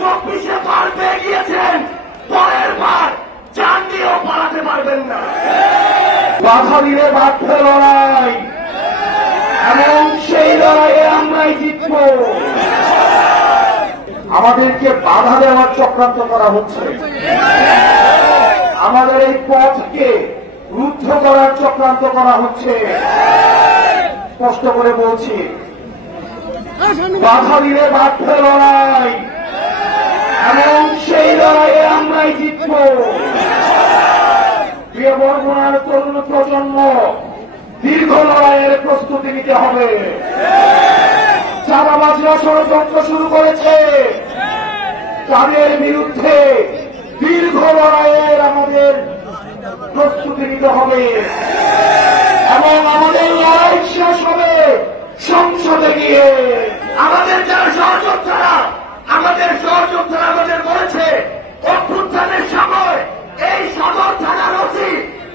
24-এ পার পেয়ে গিয়েছেন, পরের বার জান দিয়েও পালাতে পারবেন না। বাধা দিলে বাধ্য লড়াই, এবং সেই লড়াইয়ে আমরাই জিতব। আমাদেরকে বাধা দেওয়ার চক্রান্ত করা হচ্ছে, আমাদের এই পথকে রুদ্ধ করার চক্রান্ত করা হচ্ছে। স্পষ্ট করে বলছি, বাধা দিলে বাধ্য লড়াই, এবং সেই লড়াইয়ে আমরাই জিতব। প্রিয় বরগুনার তরুণ প্রজন্ম, দীর্ঘ লড়াইয়ের প্রস্তুতি নিতে হবে। চাঁদাবাজরা ষড়যন্ত্র শুরু করেছে, তাদের বিরুদ্ধে দীর্ঘ লড়াইয়ের আমাদের প্রস্তুতি নিতে হবে, এবং আমাদের লড়াই শেষ হবে সংসদে গিয়ে। আমাদের যারা সহযোদ্ধারা আমাদের বলেছে, অভ্যুত্থানের সময় এই সদর থানার ওসি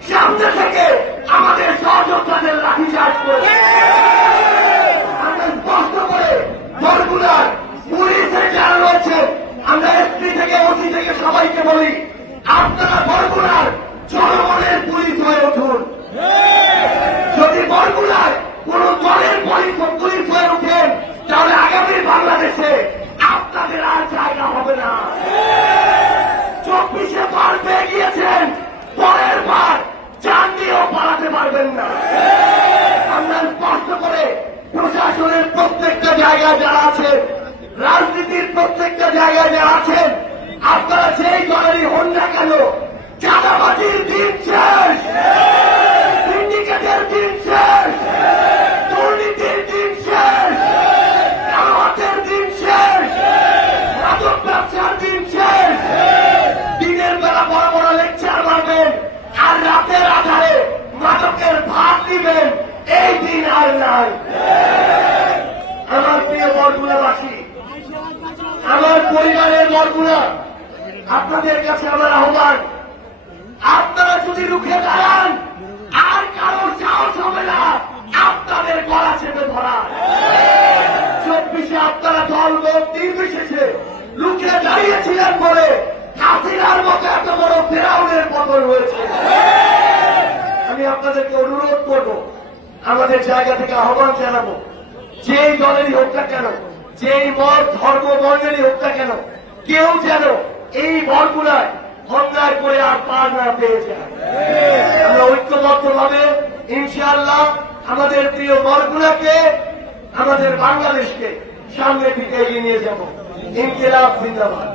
সামনে থেকে আমাদের সহযোদ্ধাদের লাঠিচার্জ করেছে। আমরা স্পষ্ট করে বরগুনার পুলিশের যারা রয়েছে, আমরা এসপি থেকে ওসি থেকে সবাইকে বলি, আপনারা বরগুনার জনগণের পুলিশ হয়ে উঠুন। যদি বরগুনার কোন দলের পুলিশ হয়ে উঠেন, তাহলে আগামী বাংলাদেশে আপনাদের আর জায়গা হবে না। 24-এ পার পেয়ে গিয়েছেন, পরের বার জান দিয়েও পালাতে পারবেন না। আমরা স্পষ্ট করে প্রশাসনের প্রত্যেকটা জায়গায় যারা আছেন, রাজনীতির প্রত্যেকটা জায়গায় যারা আছেন, আপনারা যেই দলেরই হন না কেন, চাঁদাবাজির দিন শেষ, সিন্ডিকেটের দিন শেষ, দুর্নীতির দিন শেষ, কালোহাতের দিন শেষ, মাদক ব্যবসার দিন শেষ। দিনের বেলা বড় বড় লেকচার মারবেন, আর রাতের আধারে মাদকের ভাগ দিবেন, এই দিন আর নাই। আমার প্রিয় বরগুনাবাসী, আমার পরিবারের বরগুনা, আপনাদের কাছে আমার আহ্বান, আপনারা যদি রুখে দাঁড়ান, আর কারোর সাহস হবে না আপনাদের গলা চেপে ধরা। 24-এ আপনারা দল মত নির্বিশেষে রুখে দাঁড়িয়েছিলেন বলে হাসিনার মতো এত বড় ফেরাউনের পতন হয়েছে। আমি আপনাদেরকে অনুরোধ করব, আমাদের জায়গা থেকে আহ্বান জানাবো, যেই দলেরই হোক না কেন, যেই মত ধর্ম বর্ণেরই হোক না কেন, কেউ যেন এই বরগুনায় অন্যায় করে আর পার না পেয়ে যায়। আমরা ঐক্যবদ্ধভাবে ইনশাআল্লাহ আমাদের প্রিয় বরগুনাকে, আমাদের বাংলাদেশকে সামনে দিকে এগিয়ে নিয়ে যাব। ইনকিলাব জিন্দাবাদ।